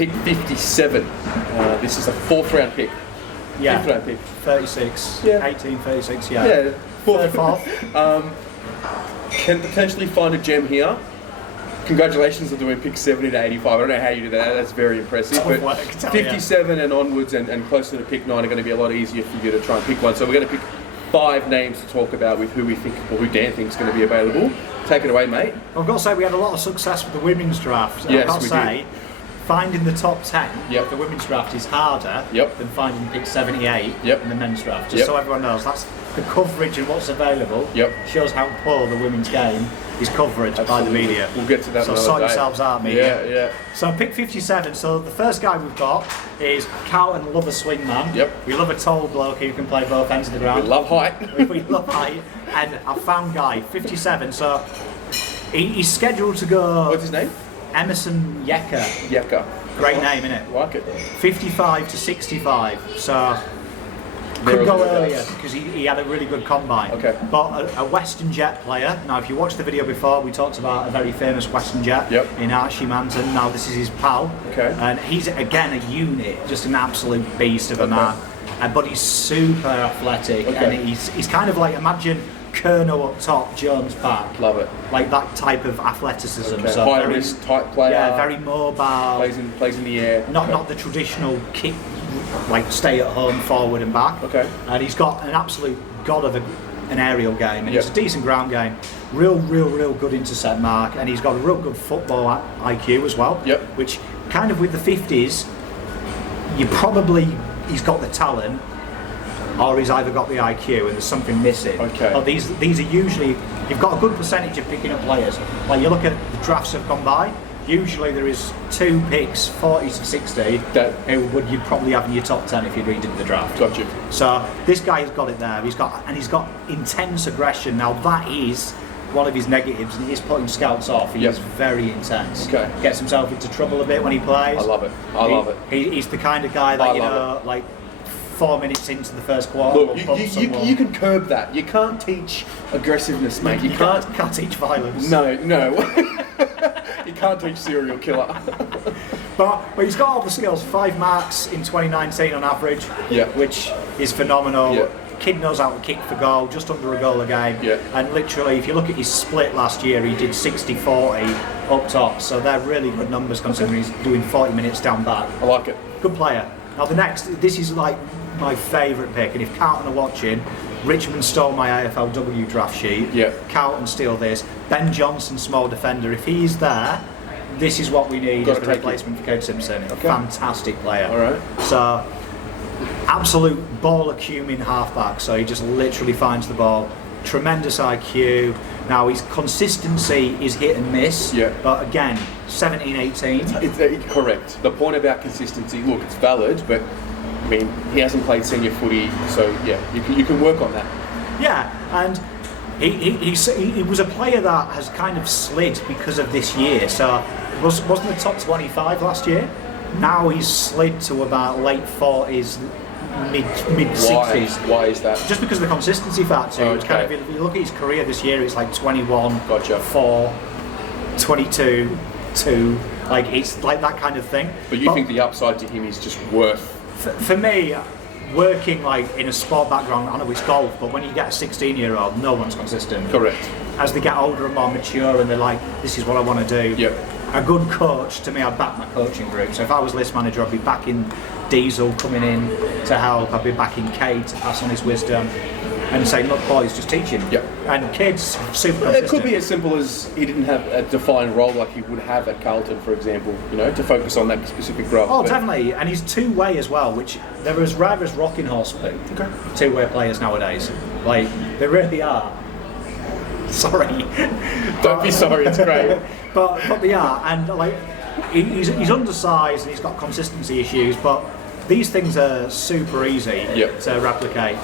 pick 57. This is a 4th round pick. Yeah. 5th round pick. 36. Yeah. 18, 36, yeah. Yeah. Third, fourth. Can potentially find a gem here. Congratulations on doing pick 70 to 85. I don't know how you do that. That's very impressive. But 57 and onwards and closer to pick 9 are going to be a lot easier for you to try and pick one. So we're going to pick 5 names to talk about with who we think or who Dan thinks is going to be available. Take it away, mate. I've got to say we had a lot of success with the women's draft. Yes, I've got to say, finding the top 10 Yep. the women's draft is harder Yep. than finding pick 78 Yep. in the men's draft. Just Yep. so everyone knows, that's the coverage and what's available. Yep. Shows how poor the women's game is coverage by the media. We'll get to that So another sort day. yourselves out, media. Yeah. So pick 57. So the first guy we've got is Carlton love a swingman. Yep. We love a tall bloke who can play both ends of the ground. We love height. We love height. And I found guy 57. So he's scheduled to go. What's his name? Emerson Jeka. Jeka. Great name, innit? Like it. 55 to 65. So There could are go good earlier guys. because he had a really good combine. Okay. But a Western Jet player. Now, if you watched the video before, we talked about a very famous Western Jet Yep. in Archie Manton. Now this is his pal. Okay. And he's again a unit, just an absolute beast of a man. But he's super athletic, Okay. and he's kind of like, imagine Kerno up top, Jones back. Love it. Like that type of athleticism. Okay. So High very- risk type player. Yeah, very mobile. Plays in the air. Not the traditional kick, like stay at home, forward and back. Okay. And he's got an absolute god of an aerial game, and Yep. it's a decent ground game. Real good intercept mark, and he's got a real good football IQ as well. Yep. Which kind of with the 50s, he's got the talent, or he's either got the IQ and there's something missing. Okay. But these are usually, you've got a good percentage of picking up players. Like you look at the drafts that have gone by, usually there is 2 picks, 40 to 60, you'd probably have in your top 10 if you'd redid the draft. Got you. So this guy has got it there. He's got intense aggression. Now that is one of his negatives, and he is putting scouts off. He Yep. is very intense. Okay. Gets himself into trouble a bit when he plays. I love it. I love it. He's the kind of guy that I love like 4 minutes into the first quarter. Look, will bump someone. you can curb that. You can't teach aggressiveness, mate. You can't teach violence. No. You can't teach serial killer. But he's got all the skills. 5 marks in 2019 on average, Yeah. which is phenomenal. Yeah. Kid knows how to kick for goal, just under a goal a game. Yeah. And literally, if you look at his split last year, he did 60-40 up top. So they're really good numbers considering he's doing 40 minutes down back. I like it. Good player. Now the next, this is like my favourite pick, and if Carlton are watching, Richmond stole my AFLW draft sheet. Yeah. Carlton steal this. Ben Johnson, small defender. If he's there, this is what we need as the replacement for Callum Jemison. A fantastic player. All right. So, absolute ball acumen halfback. So he just literally finds the ball. Tremendous IQ. Now his consistency is hit and miss. Yeah. But again, 17, 18. It's correct. The point about consistency, look, it's valid, but I mean, he hasn't played senior footy, so yeah, you can work on that. Yeah, and he was a player that has kind of slid because of this year. So wasn't the top 25 last year. Now he's slid to about late 40s, mid 60s. Why is that? Just because of the consistency factor. Okay. It's kind of, if you look at his career this year, it's like 21, Gotcha. 4, 22, 2. Like it's like that kind of thing. But you think the upside to him is just worth? For me, working like in a sport background, I know it's golf, but when you get a 16-year-old, no one's consistent. Correct. As they get older and more mature and they're like, this is what I want to do. Yep. A good coach, to me, I'd back my coaching group. So if I was list manager, I'd be backing Diesel coming in to help. I'd be backing Kate to pass on his wisdom and saying, look, boys, just teach him. Yep. And kids, super consistent. It could be as simple as he didn't have a defined role like he would have at Carlton, for example, to focus on that specific role. Oh, definitely. And he's two-way as well, which they're as rare as rocking horse poo. Okay. Two-way players nowadays. Like, they really are. Sorry. Don't be sorry, it's great. but they are. And, like, he's undersized and he's got consistency issues, but these things are super easy to replicate.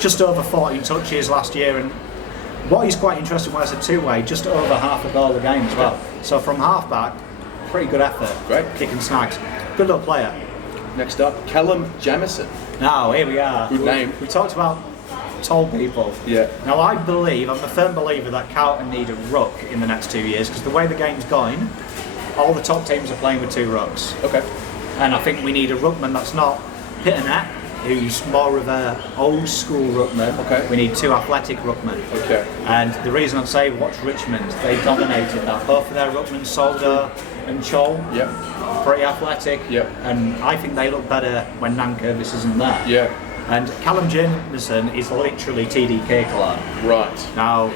Just over 14 touches last year, and what is quite interesting when I said two-way, just over half a goal a game as well. So from half-back, pretty good effort. Great. Kicking snags. Good little player. Next up, Callum Jemison. Now, here we are. Good name. We talked about tall people. Yeah. Now, I'm a firm believer that Carlton need a ruck in the next 2 years, because the way the game's going, all the top teams are playing with 2 rucks. Okay. And I think we need a ruckman that's not Pitternet, who's more of a old school ruckman. Okay. We need 2 athletic ruckmen. Okay. And the reason I'm saying watch Richmond, they dominated that. Both of their ruckmen, Solder and Chol, pretty athletic. Yep. And I think they look better when Nankervis isn't there. Yeah. And Callum Jemison is literally TDK colour. Right. Now,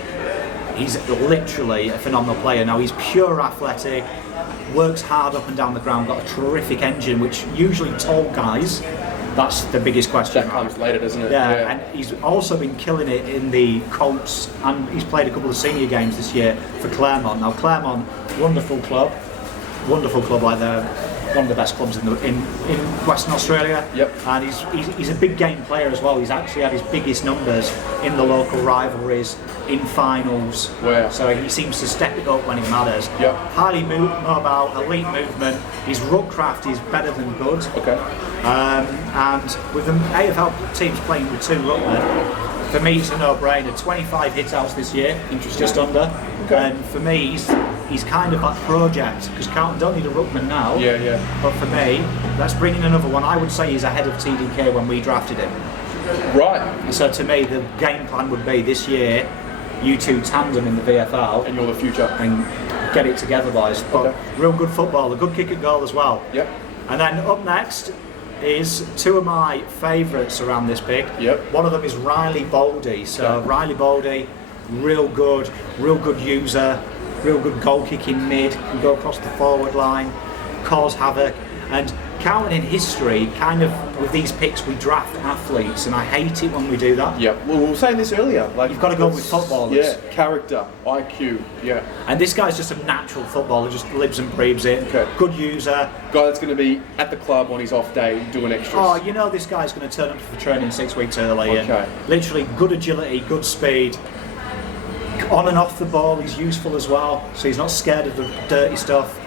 he's literally a phenomenal player. Now, he's pure athletic, works hard up and down the ground, got a terrific engine, which usually tall guys, that's the biggest question. That comes later, doesn't it? Yeah, and he's also been killing it in the Colts, and he's played a couple of senior games this year for Claremont. Now, Claremont, wonderful club, like they're one of the best clubs in Western Australia. Yep. And he's a big game player as well. He's actually had his biggest numbers in the local rivalries, in finals. Wow. So he seems to step it up when it matters. Yep. Highly mobile, elite movement. His ruck craft is better than good. Okay. And with the AFL teams playing with 2 ruckmen, for me it's a no-brainer. 25 hitouts this year, just under. Okay. And for me, he's kind of that project, because Carlton don't need a ruckman now. Yeah. But for me, let's bring in another one. I would say he's ahead of TDK when we drafted him. Right. So to me, the game plan would be this year, you 2 tandem in the VFL. And you're the future. And get it together, boys. But real good football, a good kick at goal as well. Yep. And then up next is 2 of my favourites around this pick. Yep. One of them is Riley Baldy. So Riley Baldy, real good user, real good goal kicking mid, can go across the forward line, cause havoc. And Carlton in history, kind of with these picks, we draft athletes, and I hate it when we do that. Yeah, well, we were saying this earlier. Like, you've got to go with footballers. Yeah, character, IQ, yeah. And this guy's just a natural footballer, just lives and breathes it. Okay. Good user. Guy that's going to be at the club on his off day doing extras. Oh, you know this guy's going to turn up for training 6 weeks early. Okay. And literally good agility, good speed. On and off the ball, he's useful as well, so he's not scared of the dirty stuff.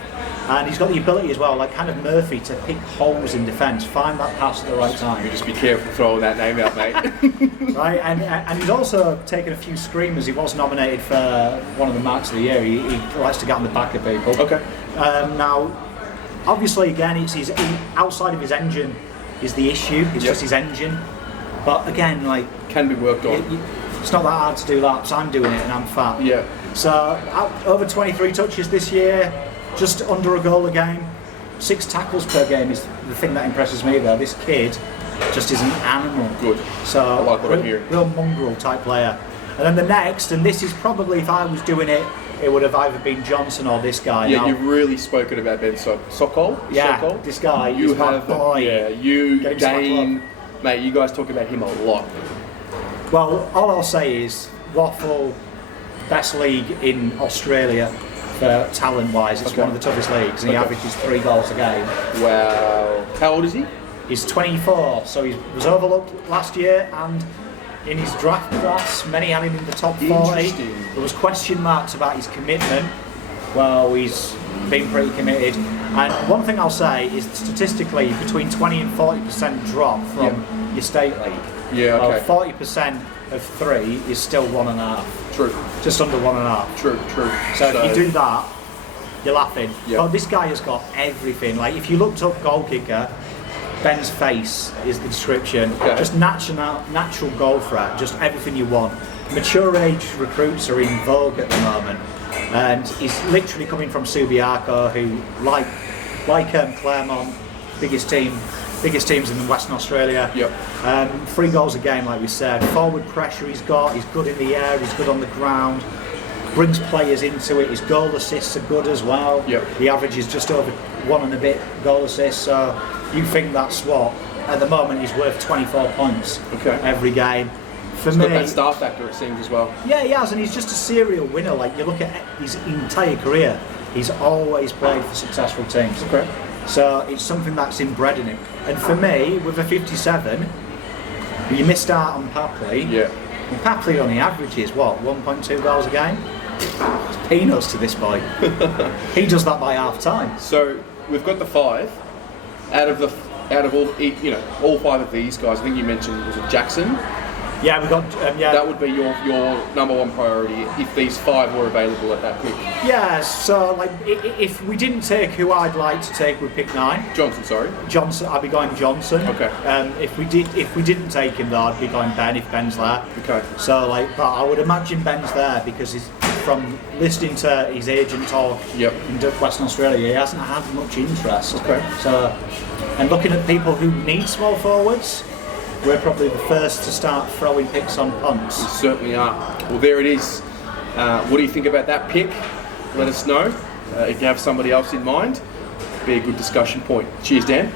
And he's got the ability as well, like kind of Murphy, to pick holes in defence, find that pass at the right time. You just be careful throwing that name out, mate. Right, and he's also taken a few screamers. He was nominated for one of the marks of the year. He likes to get on the back of people. Okay. Now, obviously, again, it's outside of his engine is the issue. It's just his engine. But again, like, can be worked on. It's not that hard to do laps. I'm doing it, and I'm fat. Yeah. So over 23 touches this year. Just under a goal a game. 6 tackles per game is the thing that impresses me there. This kid just is an animal. Good. So I like what I'm hearing. Real mongrel type player. And then the next, and this is probably, if I was doing it, it would have either been Johnson or this guy. Yeah, now, you've really spoken about Ben Sokol. Yeah, Sokol. this guy. You is my have, boy. yeah. You, Get him to my Dane, club. mate. You guys talk about him a lot. Well, all I'll say is Waffle, best league in Australia. Talent-wise, it's one of the toughest leagues, and he averages 3 goals a game. Wow. How old is he? He's 24, so he was overlooked last year, and in his draft class, many had him in the top 40. Interesting. There was question marks about his commitment. Well, he's been pretty committed. And one thing I'll say is statistically, between 20 and 40% drop from your state league. Yeah, okay. Well, 40% of 3 is still 1.5. True. Just under 1.5. True. So if you do that, you're laughing. Yeah. But this guy has got everything. Like, if you looked up goal kicker, Ben's face is the description. Okay. Just natural goal threat, just everything you want. Mature age recruits are in vogue at the moment, and he's literally coming from Subiaco, who like Claremont, biggest teams in Western Australia. Yep. 3 goals a game, like we said. Forward pressure he's got. He's good in the air. He's good on the ground. Brings players into it. His goal assists are good as well. Yep. He averages just over 1 and a bit goal assists. So you think that's what? At the moment, he's worth 24 points every game. For He's me, got that star factor, it seems, as well. yeah, he has, and he's just a serial winner. Like, you look at his entire career, he's always played for successful teams. Okay. So it's something that's inbred in him. And for me, with a 57, you missed out on Papley. Yeah. And Papley only averages, 1.2 goals a game? It's peanuts to this boy. He does that by half time. So we've got the 5. Out of all 5 of these guys, I think you mentioned, was it Jackson? Yeah, we got. That would be your number one priority if these 5 were available at that pick. Yeah, so like if we didn't take who I'd like to take with pick 9, Johnson, I'd be going Johnson. Okay. If we didn't take him though, I'd be going Ben if Ben's there. Okay. So like, but I would imagine Ben's there because he's from listening to his agent talk in Western Australia, he hasn't had much interest. Okay. So, and looking at people who need small forwards, we're probably the first to start throwing picks on punts. We certainly are. Well, there it is. What do you think about that pick? Let us know. If you have somebody else in mind, be a good discussion point. Cheers, Dan.